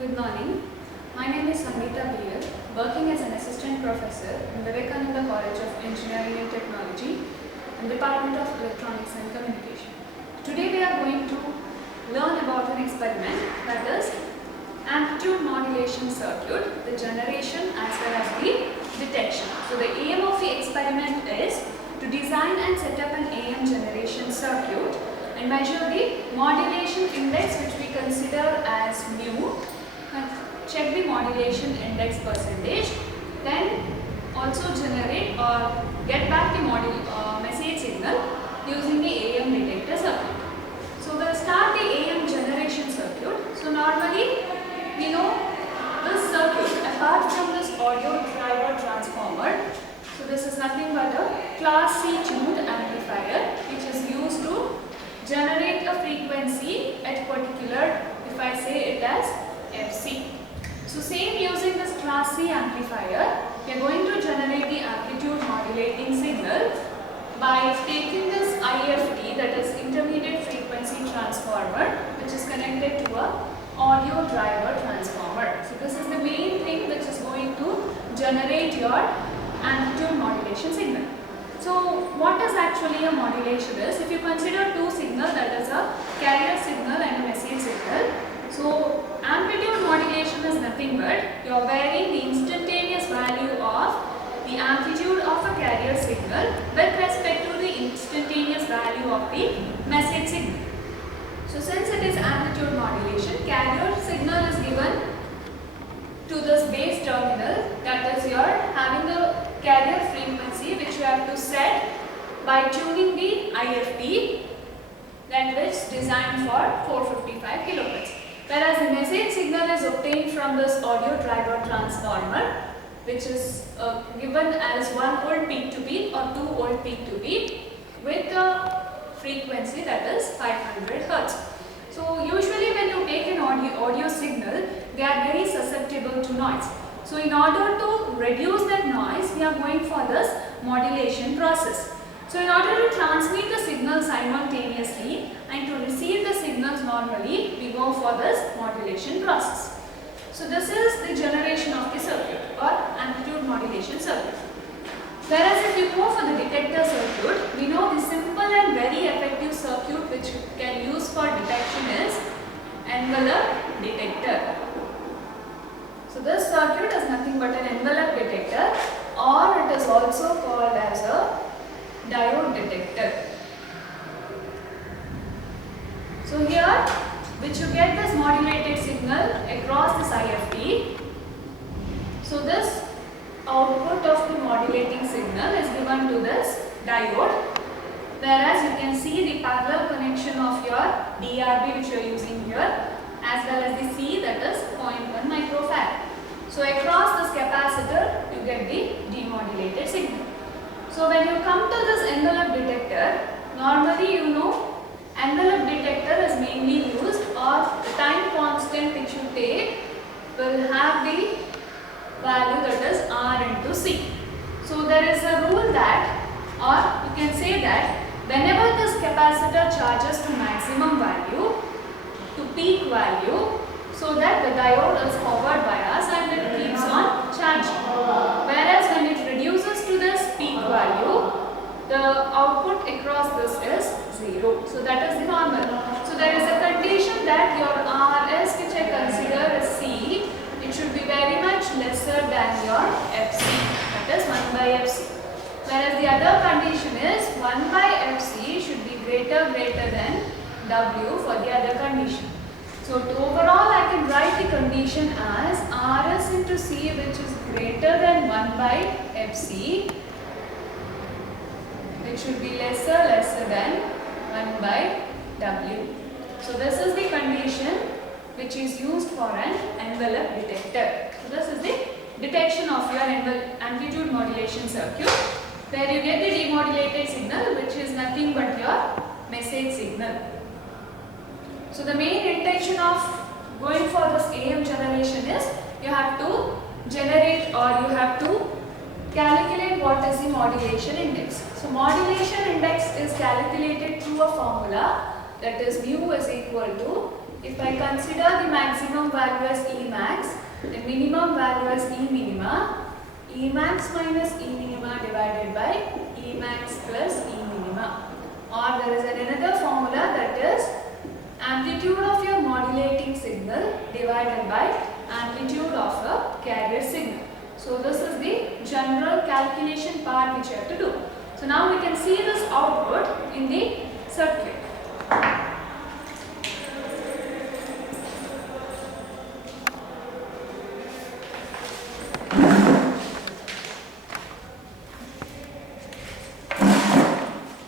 Good morning. My name is Sangeeta Biyar, working as an assistant professor in Vivekananda College of Engineering and Technology and Department of Electronics and Communication. Today we are going to learn about an experiment, that is amplitude modulation circuit, the generation as well as the detection. So the aim of the experiment is to design and set up an AM generation circuit and measure the modulation index, which we consider as mu. Check the modulation index percentage, then also generate or get back the message signal using the AM detector circuit. So we'll start the AM generation circuit. So normally we know this circuit, apart from this audio driver transformer, so this is nothing but a class C tuned amplifier which is used to generate a frequency at particular, if I say it as FC. So same using this class C amplifier, we are going to generate the amplitude modulating signal by taking this IFT, that is intermediate frequency transformer, which is connected to a audio driver transformer. So this is the main thing which is going to generate your amplitude modulation signal. So what is actually a modulation is, if you consider two signals, that is a carrier signal and a message signal. So amplitude modulation is nothing but you are varying the instantaneous value of the amplitude of a carrier signal with respect to the instantaneous value of the message signal. So since it is amplitude modulation, carrier signal is given to this base terminal, that is you are having the carrier frequency which you have to set by tuning the IFT, that which is designed for 455 kilohertz. Whereas the message signal is obtained from this audio driver transformer, which is given as 1 volt peak to peak or 2 volt peak to peak with a frequency that is 500 hertz. So usually when you take an audio signal, they are very susceptible to noise. So in order to reduce that noise, we are going for this modulation process. So in order to transmit the signal simultaneously and to receive the signals normally, we go for this modulation process. So this is the generation of the circuit or amplitude modulation circuit. Whereas if you go for the detector circuit, we know the simple and very effective circuit which you can use for detection is envelope detector. So this circuit is nothing but an envelope detector, or it is also called as a diode detector. So here, which you get this modulated signal across this IFT. So this output of the modulating signal is given to this diode, whereas you can see the parallel connection of your DRB which you are using here, as well as the C, that is 0.1 microfarad. So across this capacitor you get the demodulated signal. So when you come to this envelope detector, normally you know envelope detector is mainly used, or the time constant which you take will have the value that is R into C. So there is a rule that, or you can say that whenever this capacitor charges to maximum value, to peak value, so that the diode is forward bias and it keeps on charging. Whereas when it reduces to this peak value, the output across this is 0. So that is the normal. So there is a condition that your RS, which I consider as C, it should be very much lesser than your FC, that is 1 by FC. Whereas the other condition is 1 by FC should be greater than W for the other condition. So overall I can write the condition as RS into C, which is greater than 1 by FC, which should be lesser than 1 by W. So this is the condition which is used for an envelope detector. So this is the detection of your amplitude modulation circuit, where you get the demodulated signal, which is nothing but your message signal. So the main intention of going for this AM generation is you have to generate, or you have to calculate what is the modulation index. So modulation index is calculated through a formula, that is mu is equal to if I consider the maximum value as Emax, the minimum value as E minima, Emax minus E minima divided by Emax plus E minima. Or there is another formula, that is amplitude of your modulating signal divided by amplitude of a carrier signal. So this is the general calculation part which you have to do. So now we can see this output in the circuit.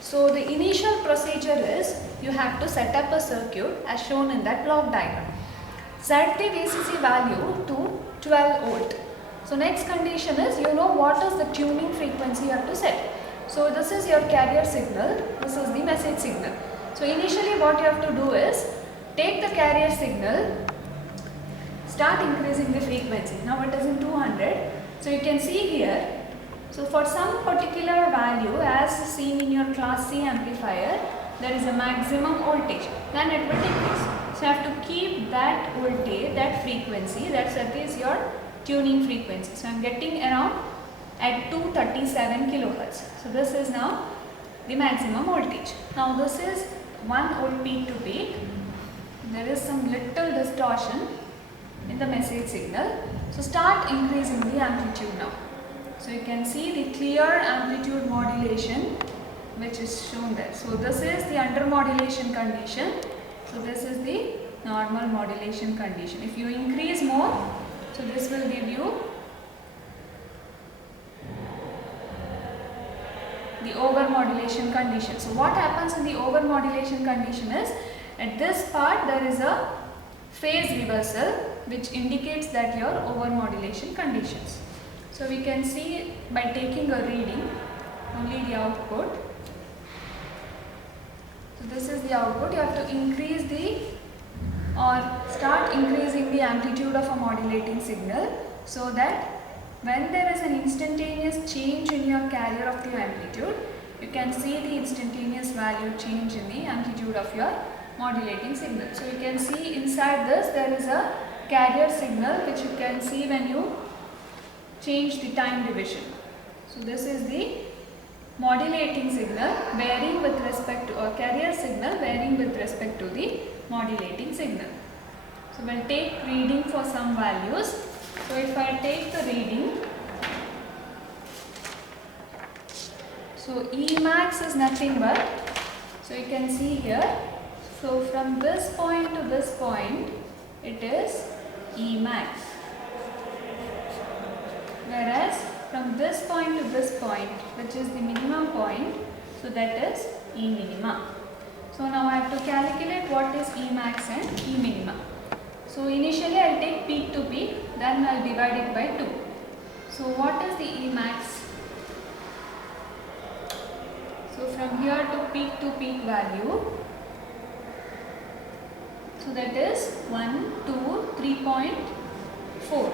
So the initial procedure is you have to set up a circuit as shown in that block diagram. Set the VCC value to 12 volt. So next condition is you know what is the tuning frequency you have to set. So this is your carrier signal, this is the message signal. So initially what you have to do is take the carrier signal, start increasing the frequency. Now it is in 200. So you can see here. So for some particular value as seen in your class C amplifier, there is a maximum voltage, then it will decrease. So you have to keep that voltage, that frequency, that is your tuning frequency. So I am getting around at 237 kilohertz. So this is now the maximum voltage. Now this is 1 volt peak to peak. There is some little distortion in the message signal. So start increasing the amplitude now. So you can see the clear amplitude modulation which is shown there. So this is the under modulation condition. So this is the normal modulation condition. If you increase more, so this will give you the over modulation condition. So what happens in the over modulation condition is at this part there is a phase reversal which indicates that your over modulation conditions. So we can see by taking a reading only the output. So this is the output. You have to increase or start increasing the amplitude of a modulating signal so that when there is an instantaneous change in your carrier of the amplitude, you can see the instantaneous value change in the amplitude of your modulating signal. So you can see inside this there is a carrier signal which you can see when you change the time division. So this is the modulating signal varying with respect to, or carrier signal varying with respect to the modulating signal. So we'll take reading for some values. So if I take the reading, so Emax is nothing but, so you can see here, so from this point to this point it is Emax. Whereas from this point to this point, which is the minimum point, so that is E minima. So now I have to calculate what is Emax and E minima. So initially I will take peak to peak, then I will divide it by 2. So what is the Emax? So from here to peak value, so that is 1, 2, 3.4.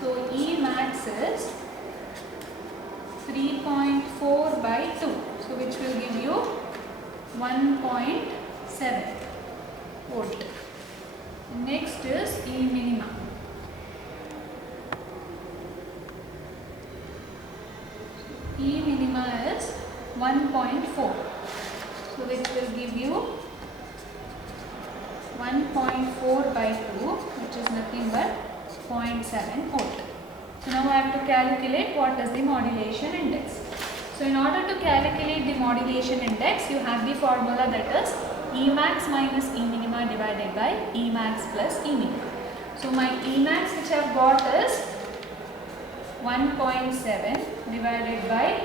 So Emax is 3.4 by 2, so which will give you 1.7 volt. Next is E minima. E minima is 1.4, so which will give you 1.4 by 2, which is nothing but 0.7 volt. So now I have to calculate what is the modulation index. So in order to calculate the modulation index, you have the formula, that is Emax minus E minima divided by Emax plus E minima. So my Emax which I have got is 1.7 divided by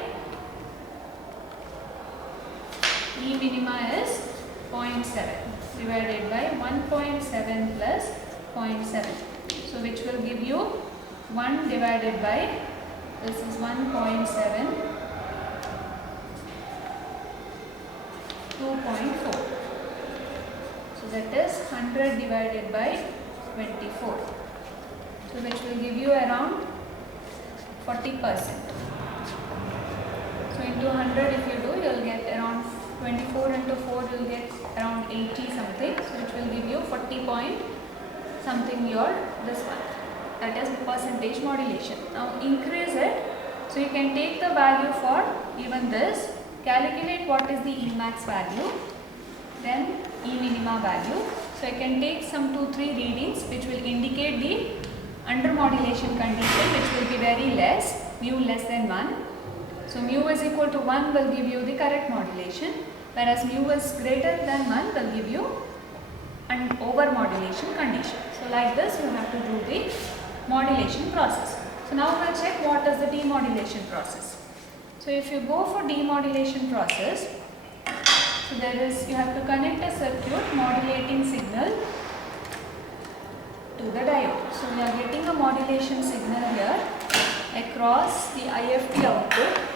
E minima is 0.7 divided by 1.7 plus 0.7. So which will give you 1 divided by, this is 1.7, 2.4. So that is 100 divided by 24. So which will give you around 40%. So into 100 if you do, you will get around 24 into 4 will get around 80 something, so which will give you 40 point something your this one, that is percentage modulation. Now increase it, so you can take the value for even this, calculate what is the E max value, then E minima value. So I can take some 2-3 readings which will indicate the under modulation condition, which will be very less, mu less than 1. So mu is equal to 1 will give you the correct modulation, whereas mu is greater than 1 will give you an over modulation condition. So like this you have to do the modulation process. So now we will check what is the demodulation process. So if you go for demodulation process, so there is, you have to connect a circuit modulating signal to the diode. So we are getting a modulation signal here across the IFT output.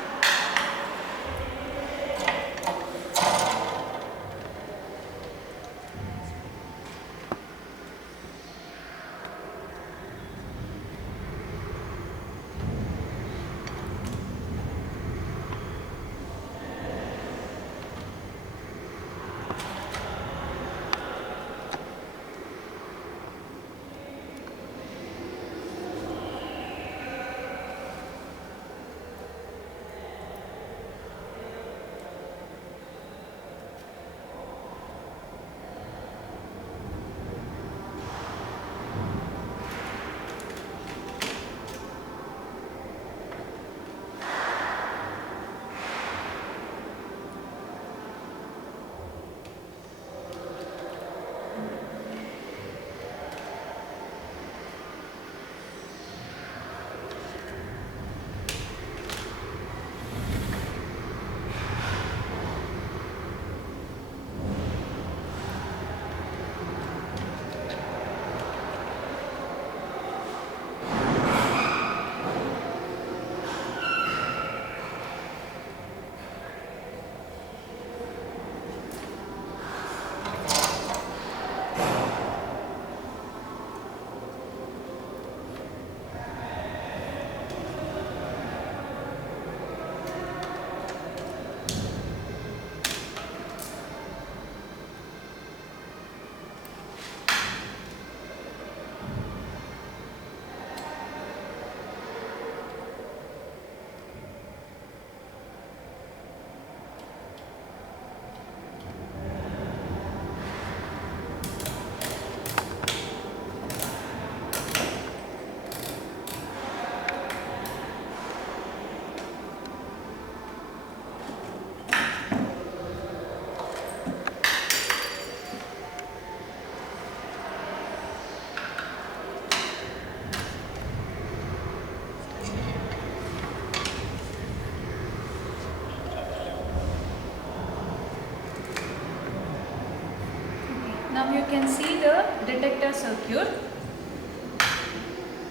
Now you can see the detector circuit.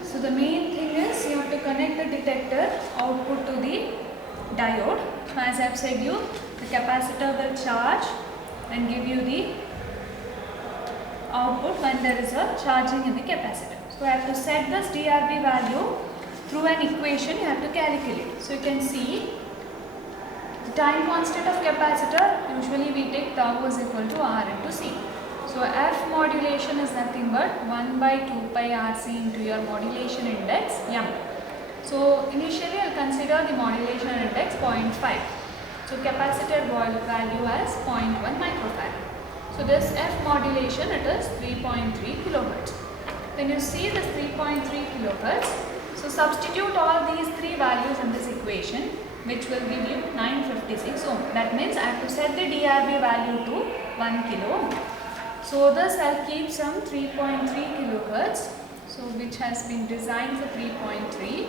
So the main thing is you have to connect the detector output to the diode. So as I have said you, the capacitor will charge and give you the output when there is a charging in the capacitor. So I have to set this DRB value through an equation you have to calculate. So you can see the time constant of capacitor, usually we take tau is equal to R into C. So F modulation is nothing but 1 by 2 pi RC into your modulation index m. So initially I will consider the modulation index 0.5. So capacitor value as 0.1 microfarad. So this F modulation, it is 3.3 kilohertz. When you see this 3.3 kilohertz, so substitute all these three values in this equation, which will give you 956 ohm. That means I have to set the DRB value to 1 kilo ohm. So this I'll keep some 3.3 kilohertz, so which has been designed for 3.3.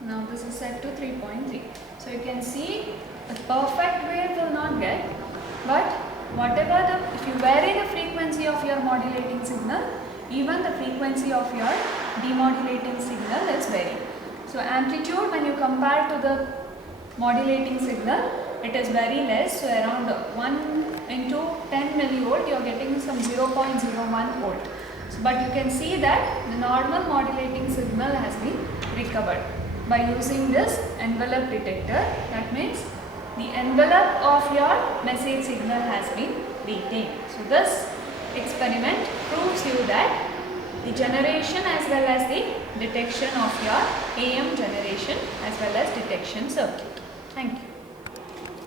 Now this is set to 3.3. So you can see a perfect wave will not get, but whatever the, if you vary the frequency of your modulating signal, even the frequency of your demodulating signal is varying. So amplitude, when you compare to the modulating signal, it is very less. So around 1 into 10 millivolt, you are getting some 0.01 volt. So, but you can see that the normal modulating signal has been recovered by using this envelope detector. That means the envelope of your message signal has been retained. So this experiment proves you that the generation as well as the detection of your AM generation as well as detection circuit. Thank you.